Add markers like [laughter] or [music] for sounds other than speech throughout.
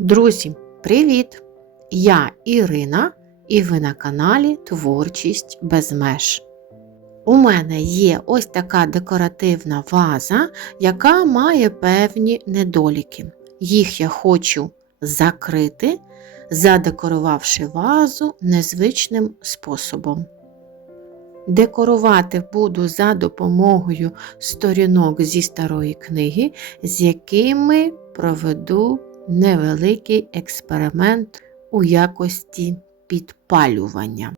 Друзі, привіт! Я Ірина, і ви на каналі Творчість без меж. У мене є ось така декоративна ваза, яка має певні недоліки. Їх я хочу закрити, задекорувавши вазу незвичним способом. Декорувати буду за допомогою сторінок зі старої книги, з якими проведу невеликий експеримент у якості підпалювання.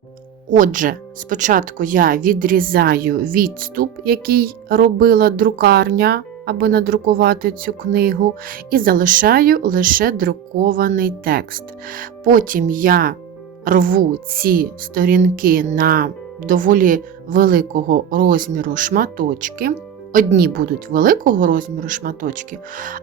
Отже, спочатку я відрізаю відступ, який робила друкарня, аби надрукувати цю книгу, і залишаю лише друкований текст. Потім я рву ці сторінки на доволі великого розміру шматочки. Одні будуть великого розміру шматочки,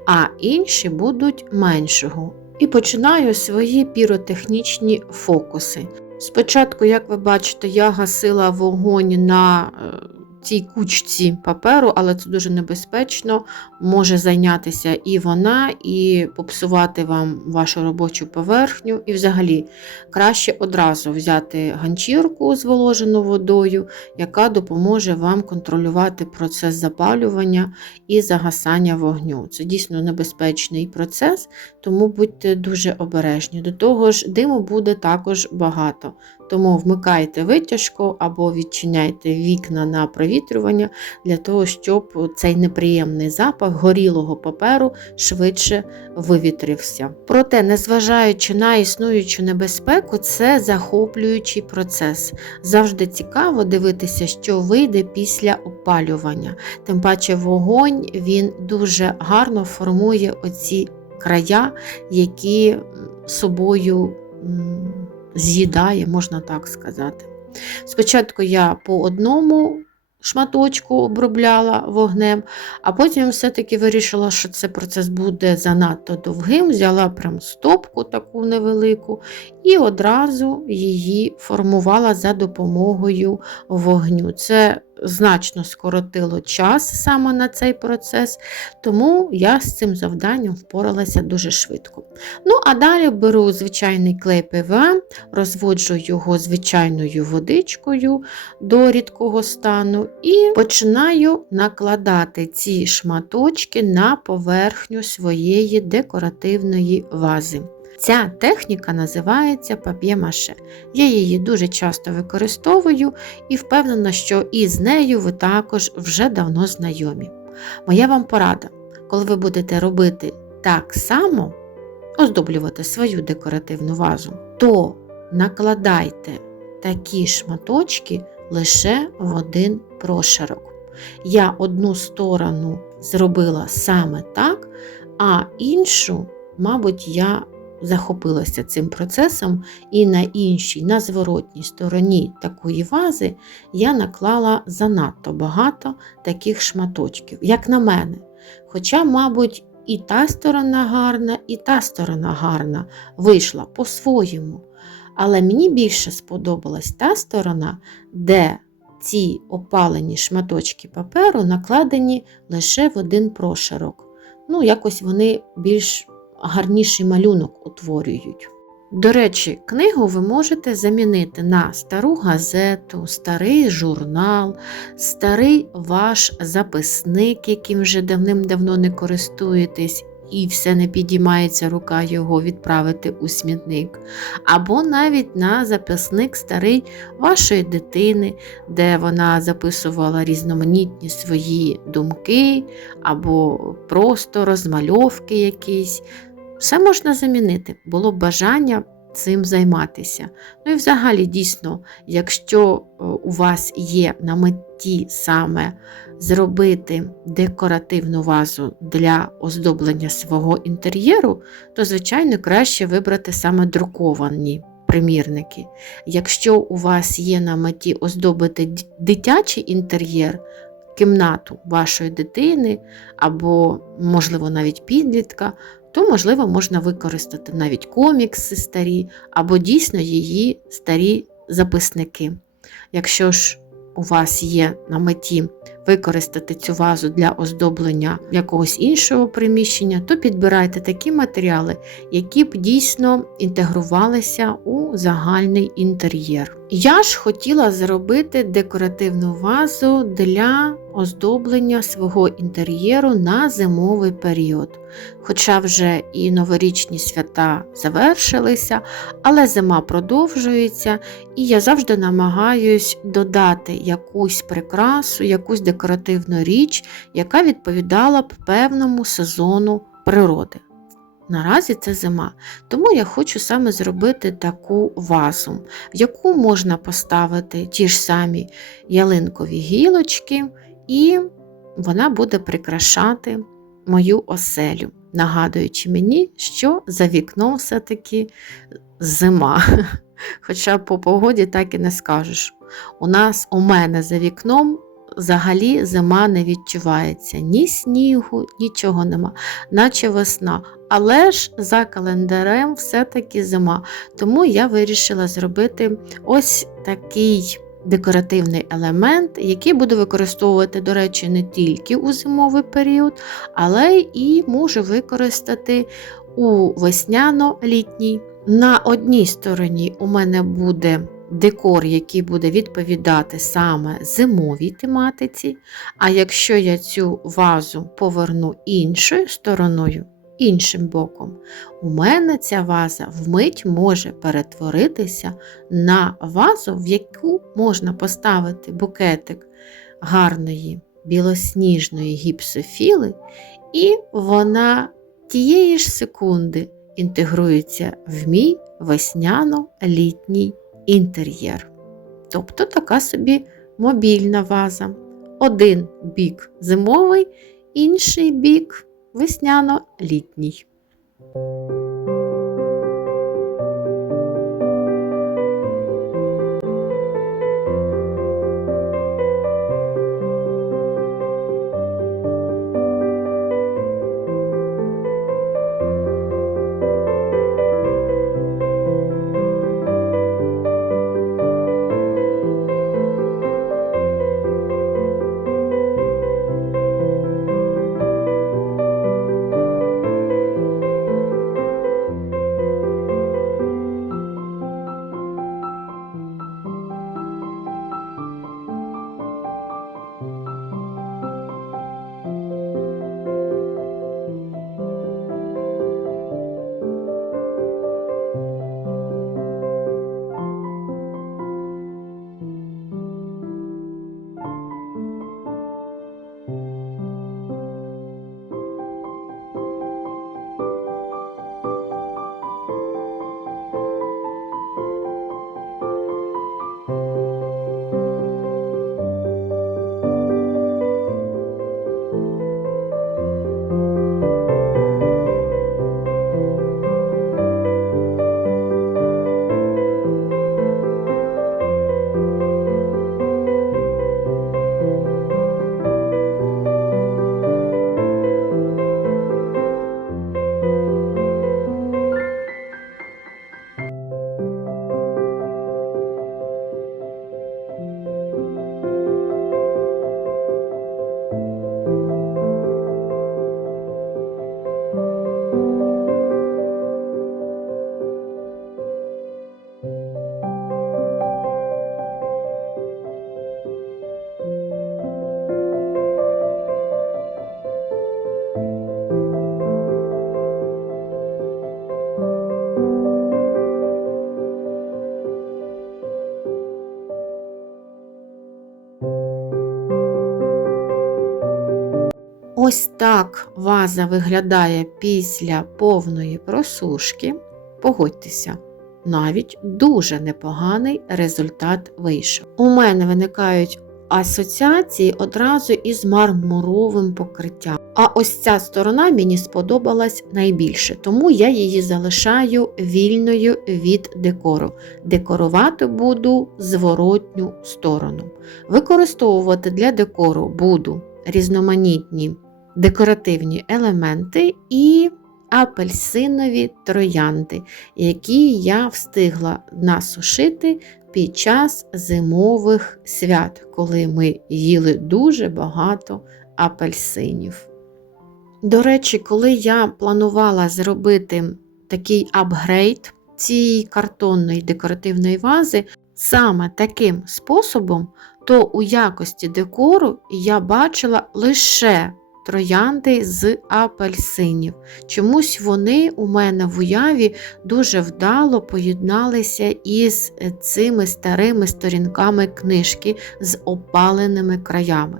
а інші будуть меншого. І починаю свої піротехнічні фокуси. Спочатку, як ви бачите, я гасила вогонь на е, цій кучці паперу, але це дуже небезпечно. Може зайнятися і вона, і попсувати вам вашу робочу поверхню. І взагалі краще одразу взяти ганчірку зволожену водою, яка допоможе вам контролювати процес запалювання і загасання вогню. Це дійсно небезпечний процес, тому будьте дуже обережні. До того ж, диму буде також багато. Тому вмикайте витяжку або відчиняйте вікна на провітрювання для того, щоб цей неприємний запах горілого паперу швидше вивітрився. Проте, незважаючи на існуючу небезпеку, це захоплюючий процес. Завжди цікаво дивитися, що вийде після опалювання. Тим паче вогонь він дуже гарно формує оці края, які собою з'їдає, можна так сказати. Спочатку я по одному шматочку обробляла вогнем, а потім все-таки вирішила, що цей процес буде занадто довгим. Взяла прям стопку таку невелику і одразу її формувала за допомогою вогню. Це значно скоротило час саме на цей процес, тому я з цим завданням впоралася дуже швидко. Ну, а далі беру звичайний клей ПВА, розводжу його звичайною водичкою до рідкого стану і починаю накладати ці шматочки на поверхню своєї декоративної вази. Ця техніка називається пап'є-маше. Я її дуже часто використовую і впевнена, що із нею ви також вже давно знайомі. Моя вам порада, коли ви будете робити так само, оздоблювати свою декоративну вазу, то накладайте такі шматочки лише в один прошарок. Я одну сторону зробила саме так, а іншу, мабуть, я захопилася цим процесом, і на іншій, на зворотній стороні такої вази я наклала занадто багато таких шматочків, як на мене. Хоча, мабуть, і та сторона гарна, і та сторона гарна вийшла по-своєму. Але мені більше сподобалась та сторона, де ці опалені шматочки паперу накладені лише в один прошарок. Ну, якось вони більш гарніший малюнок утворюють. До речі, книгу ви можете замінити на стару газету, старий журнал, старий ваш записник, яким вже давним-давно не користуєтесь, і все не підіймається рука його відправити у смітник, або навіть на записник старий вашої дитини, де вона записувала різноманітні свої думки, або просто розмальовки якісь. Все можна замінити, було б бажання цим займатися. Ну і взагалі, дійсно, якщо е, у вас є на меті саме зробити декоративну вазу для оздоблення свого інтер'єру, то, звичайно, краще вибрати саме друковані примірники. Якщо у вас є на меті оздобити дитячий інтер'єр, кімнату вашої дитини, або, можливо, навіть підлітка, то, можливо, можна використати навіть комікси старі, або дійсно її старі записники. Якщо ж у вас є на меті використати цю вазу для оздоблення якогось іншого приміщення, то підбирайте такі матеріали, які б дійсно інтегрувалися у загальний інтер'єр. Я ж хотіла зробити декоративну вазу для оздоблення свого інтер'єру на зимовий період. Хоча вже і новорічні свята завершилися, але зима продовжується, і я завжди намагаюсь додати якусь прикрасу, якусь декоративну річ, яка відповідала б певному сезону природи. Наразі це зима, тому я хочу саме зробити таку вазу, в яку можна поставити ті ж самі ялинкові гілочки, і вона буде прикрашати мою оселю, нагадуючи мені, що за вікном все-таки зима. [laughs] Хоча по погоді так і не скажеш. У нас, у мене за вікном взагалі зима не відчувається. Ні снігу, нічого нема, наче весна. Але ж за календарем все-таки зима. Тому я вирішила зробити ось такий декоративний елемент, який буду використовувати, до речі, не тільки у зимовий період, але і можу використати у весняно-літній. На одній стороні у мене буде декор, який буде відповідати саме зимовій тематиці. А якщо я цю вазу поверну іншою стороною, іншим боком, у мене ця ваза вмить може перетворитися на вазу, в яку можна поставити букетик гарної білосніжної гіпсофіли, і вона тієї ж секунди інтегрується в мій весняно-літній інтер'єр. Тобто така собі мобільна ваза. Один бік зимовий, інший бік весняно-літній. Ось так ваза виглядає після повної просушки. Погодьтеся, навіть дуже непоганий результат вийшов. У мене виникають асоціації одразу із мармуровим покриттям. А ось ця сторона мені сподобалась найбільше, тому я її залишаю вільною від декору. Декорувати буду зворотню сторону. Використовувати для декору буду різноманітні декоративні елементи і апельсинові троянди, які я встигла насушити під час зимових свят, коли ми їли дуже багато апельсинів. До речі, коли я планувала зробити такий апгрейд цієї картонної декоративної вази саме таким способом, то у якості декору я бачила лише троянди з апельсинів. Чомусь вони у мене в уяві дуже вдало поєдналися із цими старими сторінками книжки з опаленими краями.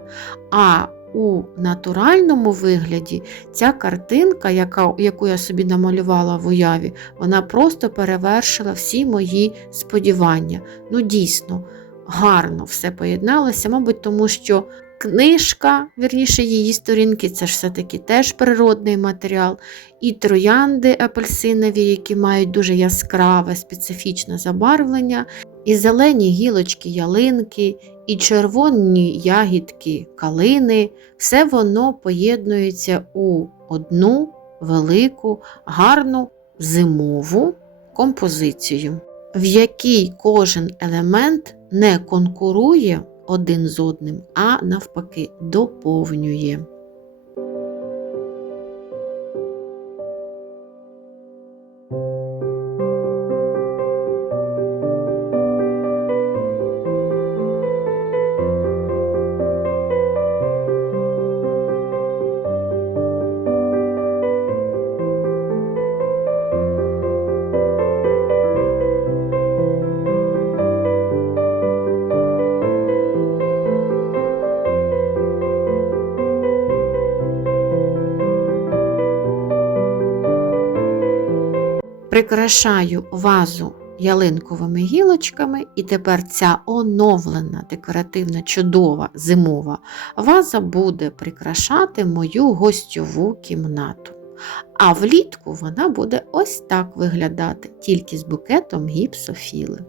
А у натуральному вигляді ця картинка, яка, яку я собі намалювала в уяві, вона просто перевершила всі мої сподівання. Ну, дійсно, гарно все поєдналося, мабуть, тому що книжка, вірніше, її сторінки, це ж все-таки теж природний матеріал, і троянди апельсинові, які мають дуже яскраве, специфічне забарвлення, і зелені гілочки ялинки, і червоні ягідки калини, все воно поєднується у одну велику, гарну зимову композицію, в якій кожен елемент не конкурує один з одним, а навпаки доповнює. Прикрашаю вазу ялинковими гілочками, і тепер ця оновлена, декоративна, чудова зимова ваза буде прикрашати мою гостьову кімнату. А влітку вона буде ось так виглядати, тільки з букетом гіпсофіли.